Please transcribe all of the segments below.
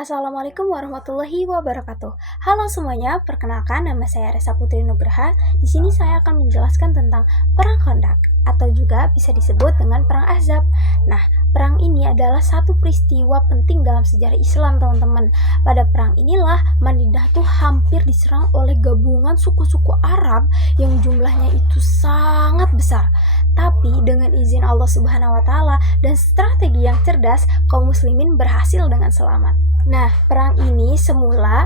Assalamualaikum warahmatullahi wabarakatuh. Halo semuanya, perkenalkan nama saya Resa Putri Nugraha. Di sini saya akan menjelaskan tentang Perang Khandaq atau juga bisa disebut dengan Perang Ahzab. Nah, perang ini adalah satu peristiwa penting dalam sejarah Islam, teman-teman. Pada perang inilah Madinah tuh hampir diserang oleh gabungan suku-suku Arab yang jumlahnya itu sangat besar. Tapi dengan izin Allah Subhanahu wa taala dan strategi yang cerdas, kaum muslimin berhasil dengan selamat. Nah, perang ini semula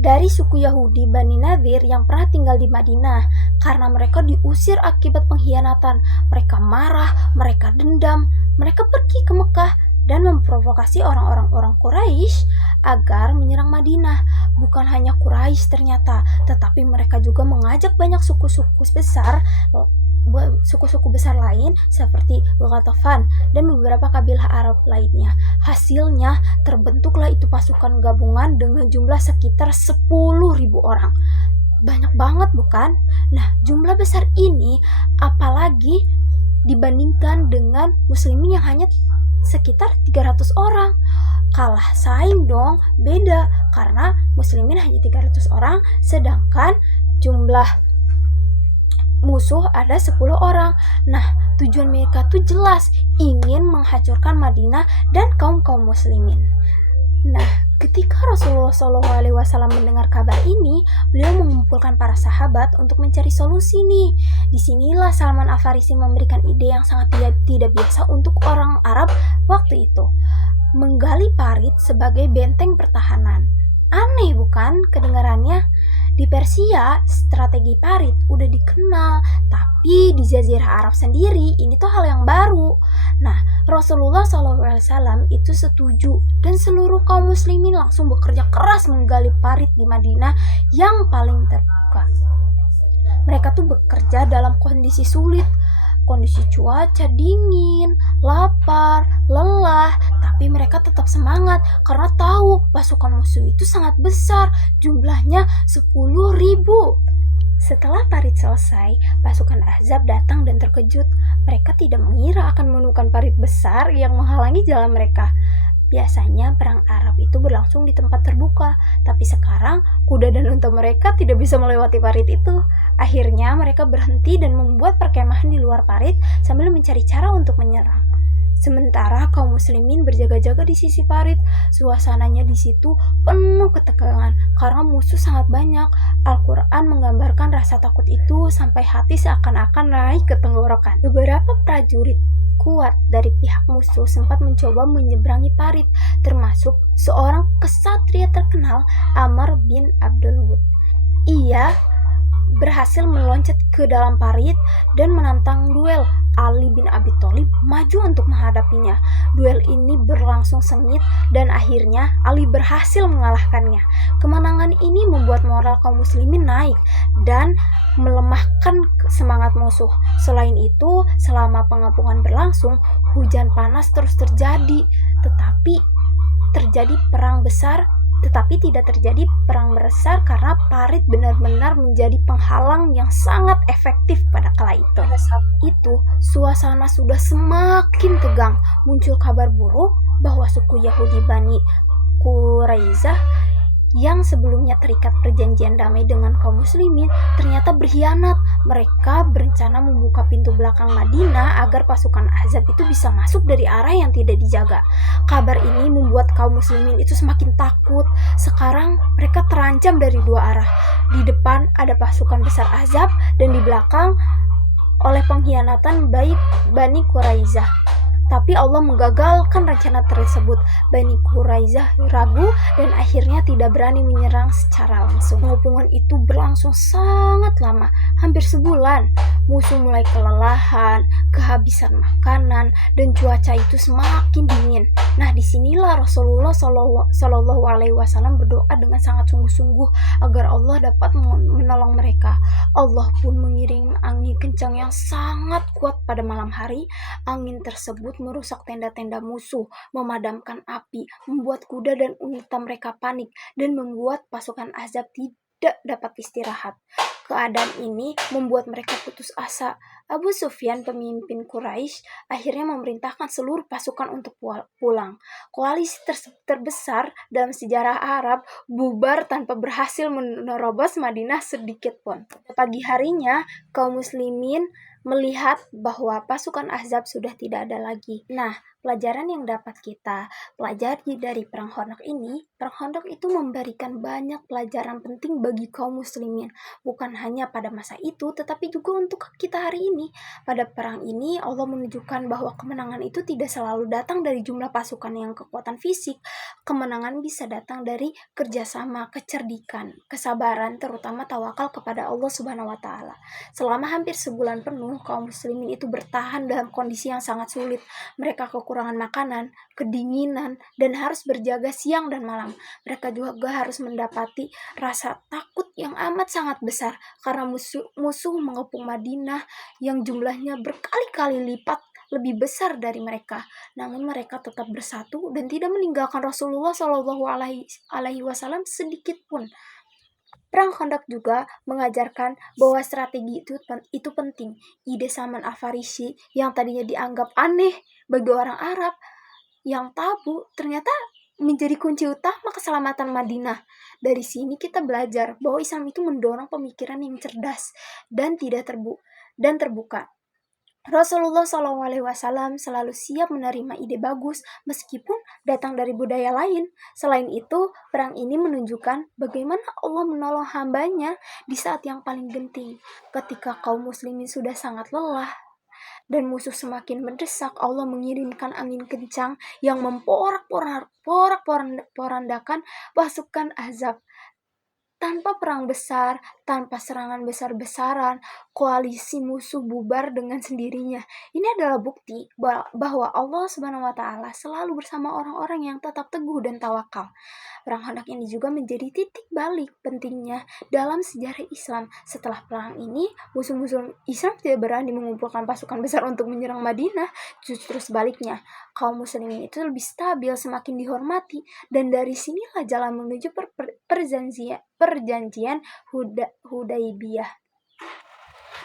dari suku Yahudi Bani Nadir yang pernah tinggal di Madinah karena mereka diusir akibat pengkhianatan. Mereka marah, mereka dendam, mereka pergi ke Mekah dan memprovokasi orang-orang Quraisy agar menyerang Madinah. Bukan hanya Quraisy ternyata, tetapi mereka juga mengajak banyak suku-suku besar lain seperti Ghatafan dan beberapa kabilah Arab lainnya. Hasilnya terbentuklah itu pasukan gabungan dengan jumlah sekitar 10.000 orang. Banyak banget bukan? Nah, jumlah besar ini apalagi dibandingkan dengan muslimin yang hanya sekitar 300 orang. Kalah saing dong, beda karena muslimin hanya 300 orang sedangkan jumlah musuh ada 10 orang. Nah, tujuan mereka tuh jelas, ingin menghancurkan Madinah dan kaum-kaum muslimin. Nah, ketika Rasulullah SAW mendengar kabar ini, beliau mengumpulkan para sahabat untuk mencari solusi nih. Disinilah Salman Al-Farisi memberikan ide yang sangat tidak biasa untuk orang Arab waktu itu. Menggali parit sebagai benteng pertahanan. Aneh bukan kedengarannya? Di Persia, strategi parit udah dikenal, tapi di Jazirah Arab sendiri ini tuh hal yang baru. Nah, Rasulullah SAW itu setuju dan seluruh kaum muslimin langsung bekerja keras menggali parit di Madinah yang paling terbuka. Mereka tuh bekerja dalam kondisi sulit, kondisi cuaca dingin, lapar, lelah, tapi mereka tetap semangat karena tahu pasukan musuh itu sangat besar, jumlahnya 10.000. Setelah parit selesai, pasukan Ahzab datang dan terkejut. Mereka tidak mengira akan menemukan parit besar yang menghalangi jalan mereka. Biasanya perang Arab itu berlangsung di tempat terbuka, tapi sekarang kuda dan unta mereka tidak bisa melewati parit itu. Akhirnya mereka berhenti dan membuat perkemahan di luar parit sambil mencari cara untuk menyerang. Sementara kaum muslimin berjaga-jaga di sisi parit, suasananya di situ penuh ketegangan karena musuh sangat banyak. Al-Quran menggambarkan rasa takut itu sampai hati seakan-akan naik ke tenggorokan. Beberapa prajurit kuat dari pihak musuh sempat mencoba menyeberangi parit, termasuk seorang kesatria terkenal, Amr bin Abdul Wud. Ia berhasil meloncat ke dalam parit dan menantang duel. Ali bin Abi Thalib maju untuk menghadapinya. Duel ini berlangsung sengit dan akhirnya Ali berhasil mengalahkannya. Kemenangan ini membuat moral kaum muslimin naik dan melemahkan semangat musuh. Selain itu, selama pengepungan berlangsung, hujan panas terus terjadi, tetapi tidak terjadi perang besar karena parit benar-benar menjadi penghalang yang sangat efektif pada kala itu. Pada saat itu, suasana sudah semakin tegang. Muncul kabar buruk bahwa suku Yahudi Bani Quraizah yang sebelumnya terikat perjanjian damai dengan kaum muslimin ternyata berkhianat. Mereka berencana membuka pintu belakang Madinah agar pasukan Ahzab itu bisa masuk dari arah yang tidak dijaga. Kabar ini membuat kaum muslimin itu semakin takut. Sekarang mereka terancam dari dua arah. Di depan ada pasukan besar Ahzab dan di belakang oleh pengkhianatan Bani Quraizah. Tapi Allah menggagalkan rencana tersebut. Bani Quraizah ragu dan akhirnya tidak berani menyerang secara langsung. Pengepungan itu berlangsung sangat lama, hampir sebulan. Musuh mulai kelelahan, kehabisan makanan, dan cuaca itu semakin dingin. Nah, disinilah Rasulullah SAW berdoa dengan sangat sungguh-sungguh agar Allah dapat menolong mereka. Allah pun mengirim angin kencang yang sangat kuat pada malam hari. Angin tersebut merusak tenda-tenda musuh, memadamkan api, membuat kuda dan unta mereka panik, dan membuat pasukan Ahzab tidak dapat istirahat. Keadaan ini membuat mereka putus asa. Abu Sufyan, pemimpin Quraisy, akhirnya memerintahkan seluruh pasukan untuk pulang. Koalisi terbesar dalam sejarah Arab bubar tanpa berhasil menerobos Madinah sedikit pun. Pagi harinya, kaum muslimin melihat bahwa pasukan Ahzab sudah tidak ada lagi. Nah, pelajaran yang dapat kita pelajari dari Perang Khandaq ini, Perang Khandaq itu memberikan banyak pelajaran penting bagi kaum muslimin. Bukan hanya pada masa itu, tetapi juga untuk kita hari ini. Pada perang ini, Allah menunjukkan bahwa kemenangan itu tidak selalu datang dari jumlah pasukan yang kekuatan fisik. Kemenangan bisa datang dari kerjasama, kecerdikan, kesabaran, terutama tawakal kepada Allah Subhanahu wa Ta'ala. Selama hampir sebulan penuh, kaum muslimin itu bertahan dalam kondisi yang sangat sulit. Mereka kekurangan makanan, kedinginan, dan harus berjaga siang dan malam. Mereka juga harus mendapati rasa takut yang amat sangat besar karena musuh mengepung Madinah yang jumlahnya berkali-kali lipat lebih besar dari mereka. Namun mereka tetap bersatu dan tidak meninggalkan Rasulullah Shallallahu Alaihi Wasallam sedikit pun. Perang Khandaq juga mengajarkan bahwa strategi itu penting. Ide Salman Al-Farisi yang tadinya dianggap aneh bagi orang Arab yang tabu ternyata menjadi kunci utama keselamatan Madinah. Dari sini kita belajar bahwa Islam itu mendorong pemikiran yang cerdas dan terbuka. Rasulullah SAW selalu siap menerima ide bagus meskipun datang dari budaya lain. Selain itu, perang ini menunjukkan bagaimana Allah menolong hambanya di saat yang paling genting. Ketika kaum muslimin sudah sangat lelah dan musuh semakin mendesak, Allah mengirimkan angin kencang yang memporak-porandakan pasukan Ahzab. Tanpa perang besar, tanpa serangan besar-besaran, koalisi musuh bubar dengan sendirinya. Ini adalah bukti bahwa Allah Subhanahu wa Ta'ala selalu bersama orang-orang yang tetap teguh dan tawakal. Perang Khandaq ini juga menjadi titik balik pentingnya dalam sejarah Islam. Setelah perang ini, musuh-musuh Islam tidak berani mengumpulkan pasukan besar untuk menyerang Madinah. Justru sebaliknya, kaum muslimin itu lebih stabil, semakin dihormati, dan dari sinilah jalan menuju perjanjian Hudaibiyah.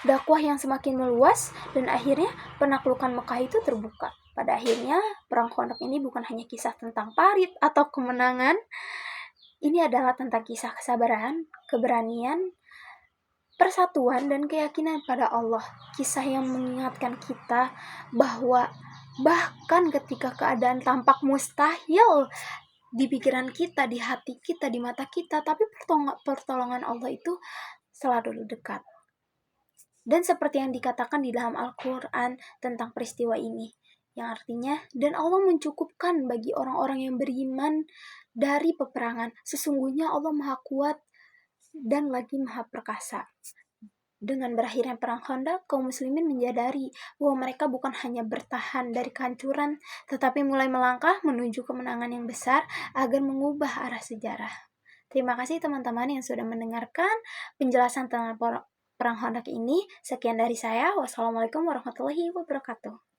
Dakwah yang semakin meluas dan akhirnya penaklukan Mekah itu terbuka. Pada akhirnya, Perang Khandaq ini bukan hanya kisah tentang parit atau kemenangan. Ini adalah tentang kisah kesabaran, keberanian, persatuan, dan keyakinan pada Allah. Kisah yang mengingatkan kita bahwa bahkan ketika keadaan tampak mustahil di pikiran kita, di hati kita, di mata kita, tapi pertolongan Allah itu selalu dekat. Dan seperti yang dikatakan di dalam Al-Quran tentang peristiwa ini, yang artinya, dan Allah mencukupkan bagi orang-orang yang beriman dari peperangan. Sesungguhnya Allah Maha Kuat dan lagi Maha Perkasa. Dengan berakhirnya Perang Khandaq, kaum muslimin menyadari bahwa mereka bukan hanya bertahan dari kehancuran, tetapi mulai melangkah menuju kemenangan yang besar agar mengubah arah sejarah. Terima kasih teman-teman yang sudah mendengarkan penjelasan tentang Perang Khandaq ini. Sekian dari saya. Wassalamualaikum warahmatullahi wabarakatuh.